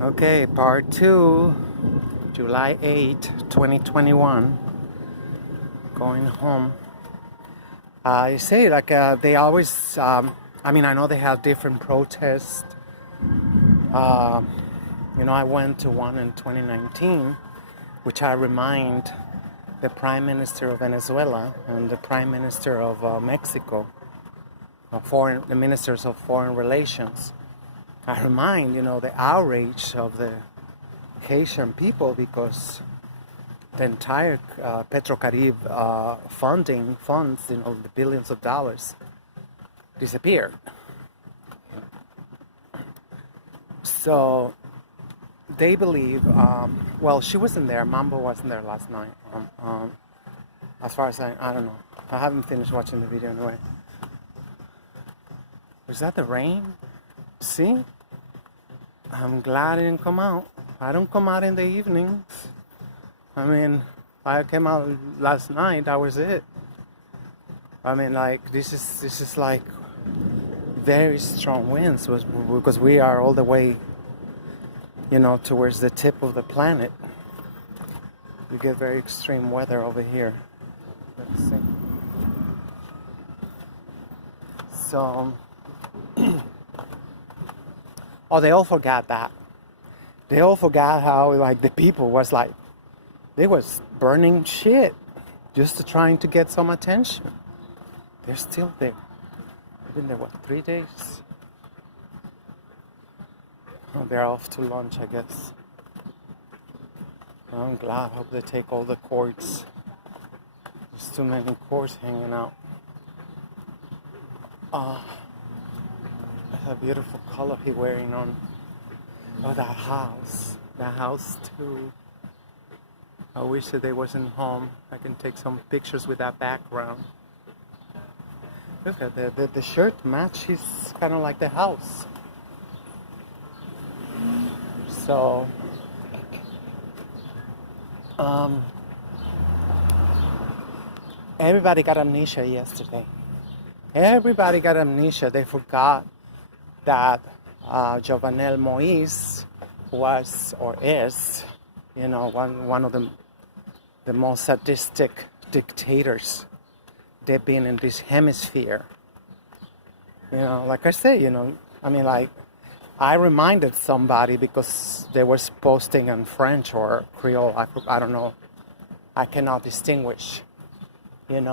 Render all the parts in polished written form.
Okay, part 2, July 8, 2021, going home. You say, like, they always, I mean, I know they have different protests. Uh, I went to one in 2019, which I remind the Prime Minister of Venezuela and the Prime Minister of Mexico, the Ministers of Foreign Relations. I remind, the outrage of the Haitian people because the entire Petrocaribe funds, the billions of dollars, disappeared. So they believe, well, she wasn't there, Mambo wasn't there last night. As far as I don't know. I haven't finished watching the video anyway. Was that the rain? See? I'm glad it didn't come out. I don't come out in the evenings. I mean, if I came out last night, that was it. I mean, like, this is like very strong winds because we are all the way, towards the tip of the planet. We get very extreme weather over here. Let's see. So, oh, they all forgot that. They all forgot how, like, the people was like, they was burning shit just to trying to get some attention. They're still there. They've been there, 3 days? Oh, they're off to lunch, I guess. I'm glad. Hope they take all the cords. There's too many cords hanging out. That's a beautiful color he's wearing on. Oh, that house. That house, too. I wish that they wasn't home. I can take some pictures with that background. Look at the shirt matches kind of like the house. So, everybody got amnesia yesterday. Everybody got amnesia. They forgot that Jovenel Moise was or is, one of the most sadistic dictators they've been in this hemisphere. Like I say, I mean, like, I reminded somebody because they was posting in French or Creole. I don't know. I cannot distinguish, And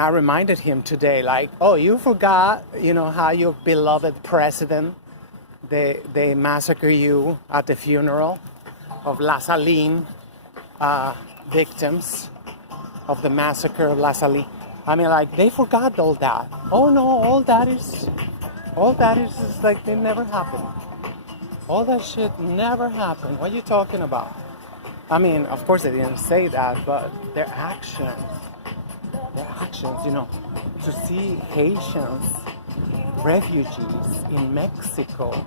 I reminded him today, like, oh, you forgot, how your beloved president, they massacre you at the funeral of La Saline victims of the massacre of La Saline. I mean, like, they forgot all that. Oh no, all that is like it never happened. All that shit never happened. What are you talking about? I mean, of course they didn't say that, but their actions, to see Haitians, refugees in Mexico,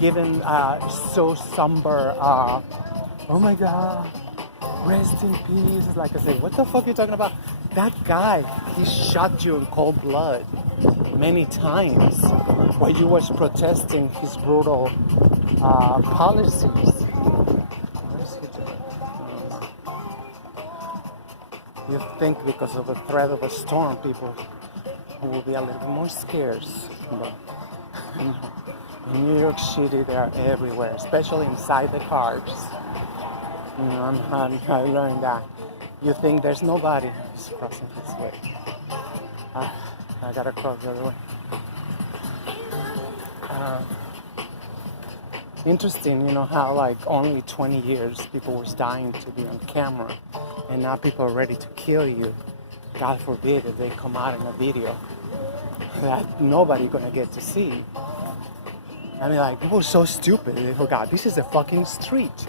given so somber, oh my God, rest in peace. It's like I said, what the fuck are you talking about? That guy, he shot you in cold blood many times while you was protesting his brutal policies. What is he doing? You think because of the threat of a storm, people will be a little bit more scarce. But in New York City, they are everywhere, especially inside the cars. I learned that. You think there's nobody who's crossing this way. I gotta cross the other way. Interesting, how like only 20 years people was dying to be on camera, and now people are ready to kill you. God forbid if they come out in a video that nobody gonna get to see. I mean, like, people are so stupid. They forgot this is a fucking street.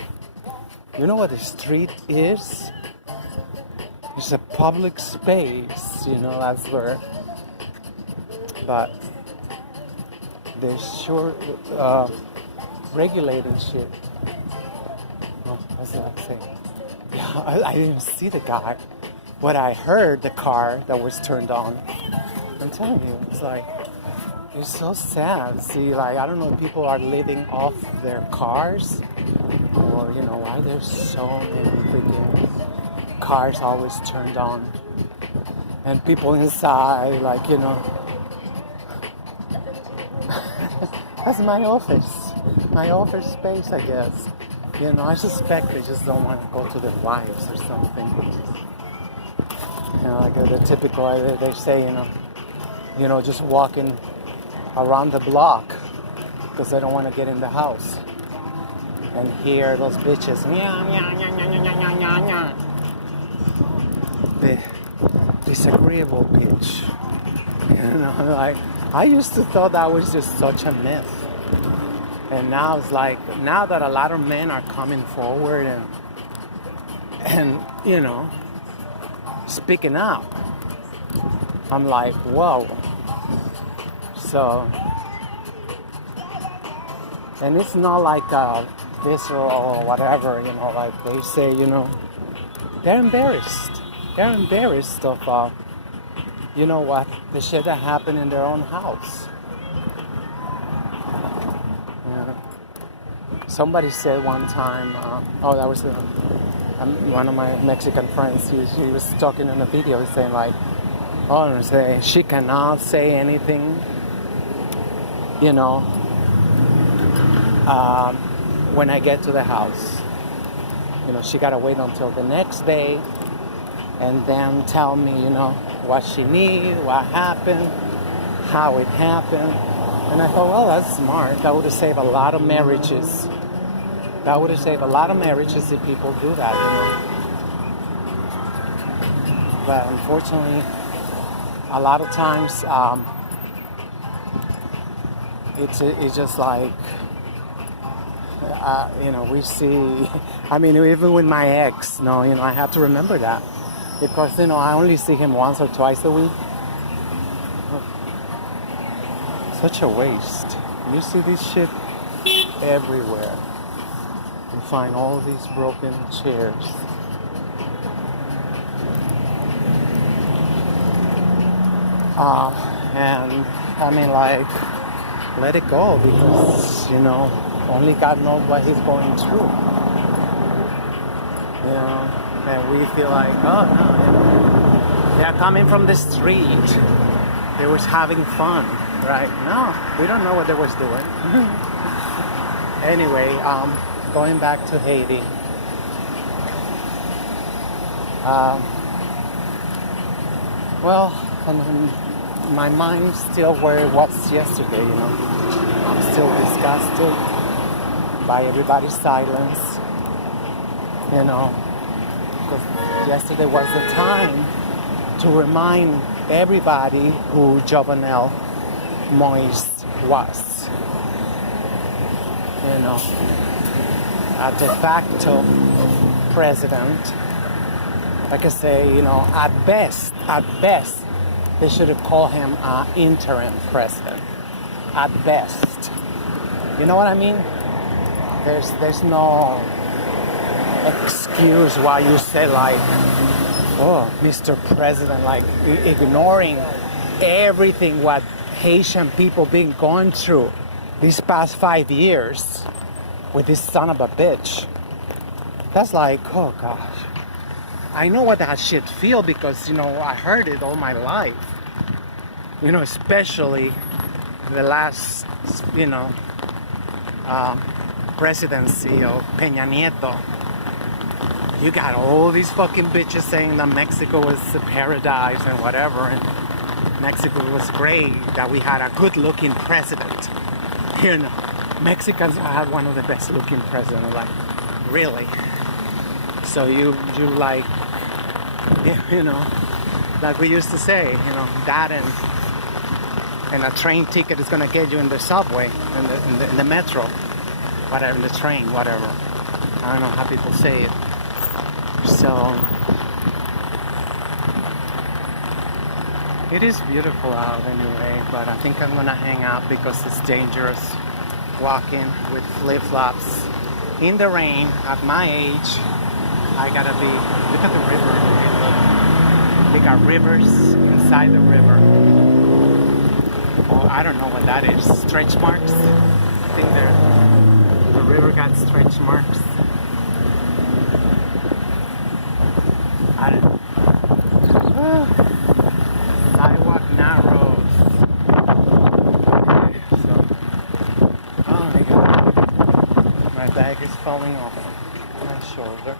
You know what a street is? It's a public space, that's where. But they're sure regulating shit. Oh, what's that say? Yeah, I didn't see the guy. But I heard the car that was turned on. I'm telling you, it's like, It's so sad. See, like, I don't know if people are living off their cars or, why there's so many freaking cars always turned on. And people inside, like, that's my office space, I guess. I suspect they just don't want to go to their wives or something. Like the typical, they say, just walking around the block because they don't want to get in the house and hear those bitches. The disagreeable bitch. Like, I used to thought that was just such a myth. And now it's like, now that a lot of men are coming forward and speaking up, I'm like, whoa. So, and it's not like visceral or whatever, like they say, they're embarrassed. They're embarrassed of, what, the shit that happened in their own house. Somebody said one time, that was one of my Mexican friends. He was talking in a video, saying like, she cannot say anything, when I get to the house. She gotta wait until the next day and then tell me, what she needs, what happened, how it happened. And I thought, well, that's smart. That would have saved a lot of marriages. That would have saved a lot of marriages if people do that, But unfortunately, a lot of times, it's just like, we see, even with my ex, I have to remember that. Because, I only see him once or twice a week. Such a waste. You see this shit everywhere. You find all these broken chairs. And let it go, because only God knows what he's going through. And we feel like, oh no, they're coming from the street, they was having fun, right? No, we don't know what they was doing. Anyway, going back to Haiti. My mind's still where it was yesterday, I'm still disgusted by everybody's silence, because yesterday was the time to remind everybody who Jovenel Moïse was, a de facto president. Like I say, at best, they should have called him an interim president. At best. You know what I mean? There's no excuse why you say like, oh, Mr. President, like ignoring everything what Haitian people been going through these past 5 years with this son of a bitch. That's like, oh gosh. I know what that shit feel because, I heard it all my life. Especially the last, presidency of Peña Nieto. You got all these fucking bitches saying that Mexico was a paradise and whatever, and Mexico was great, that we had a good-looking president. Mexicans had one of the best-looking presidents. Like, really? So you like, like we used to say, that and a train ticket is gonna get you in the subway, in the metro, whatever, in the train, whatever. I don't know how people say it. So it is beautiful out anyway, but I think I'm gonna hang out because it's dangerous walking with flip-flops in the rain at my age. I gotta be, look at the river. They got rivers inside the river. Oh I don't know what that is. Stretch marks. I think the river got stretch marks. I don't know. Sidewalk narrows. Okay, so, oh my god, my bag is falling off my shoulder.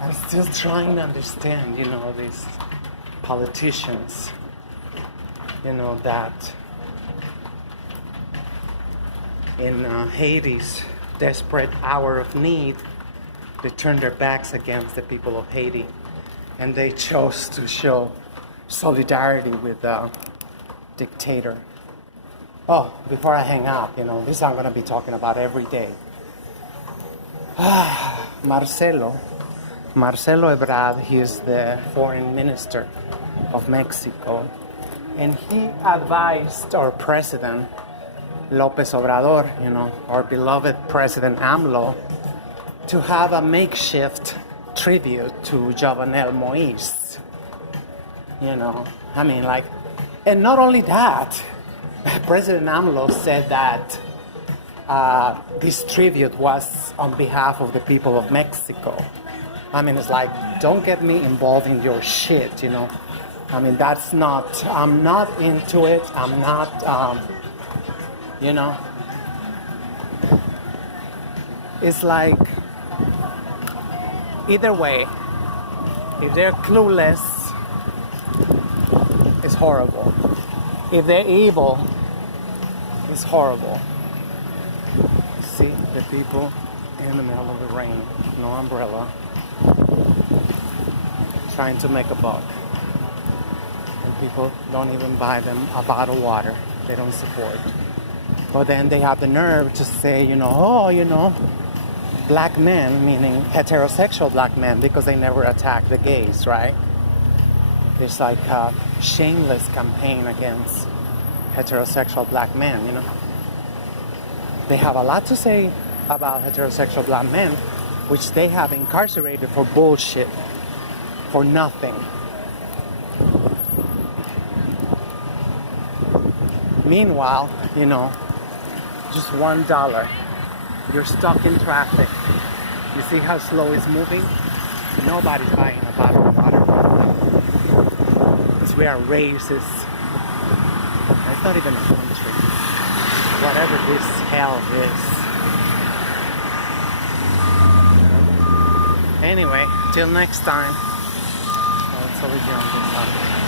I'm still trying to understand, these politicians, that in Haiti's desperate hour of need, they turned their backs against the people of Haiti, and they chose to show solidarity with the dictator. Oh, before I hang up, this I'm going to be talking about every day. Marcelo Ebrard, he is the foreign minister of Mexico, and he advised our president, López Obrador, our beloved President AMLO, to have a makeshift tribute to Jovenel Moïse. And not only that, President AMLO said that this tribute was on behalf of the people of Mexico. It's like, don't get me involved in your shit, that's not, I'm not into it, I'm not, it's like, either way, if they're clueless, it's horrible. If they're evil, it's horrible. See the people in the middle of the rain, no umbrella, trying to make a buck. And people don't even buy them a bottle of water. They don't support. But then they have the nerve to say, black men, meaning heterosexual black men, because they never attack the gays, right? There's like a shameless campaign against heterosexual black men, They have a lot to say about heterosexual black men, which they have incarcerated for bullshit, for nothing. Meanwhile, just $1. You're stuck in traffic. You see how slow it's moving? Nobody's buying a bottle of water. Because we are racist. It's not even a country. Whatever this hell is. Anyway, till next time. That's all we do on this side.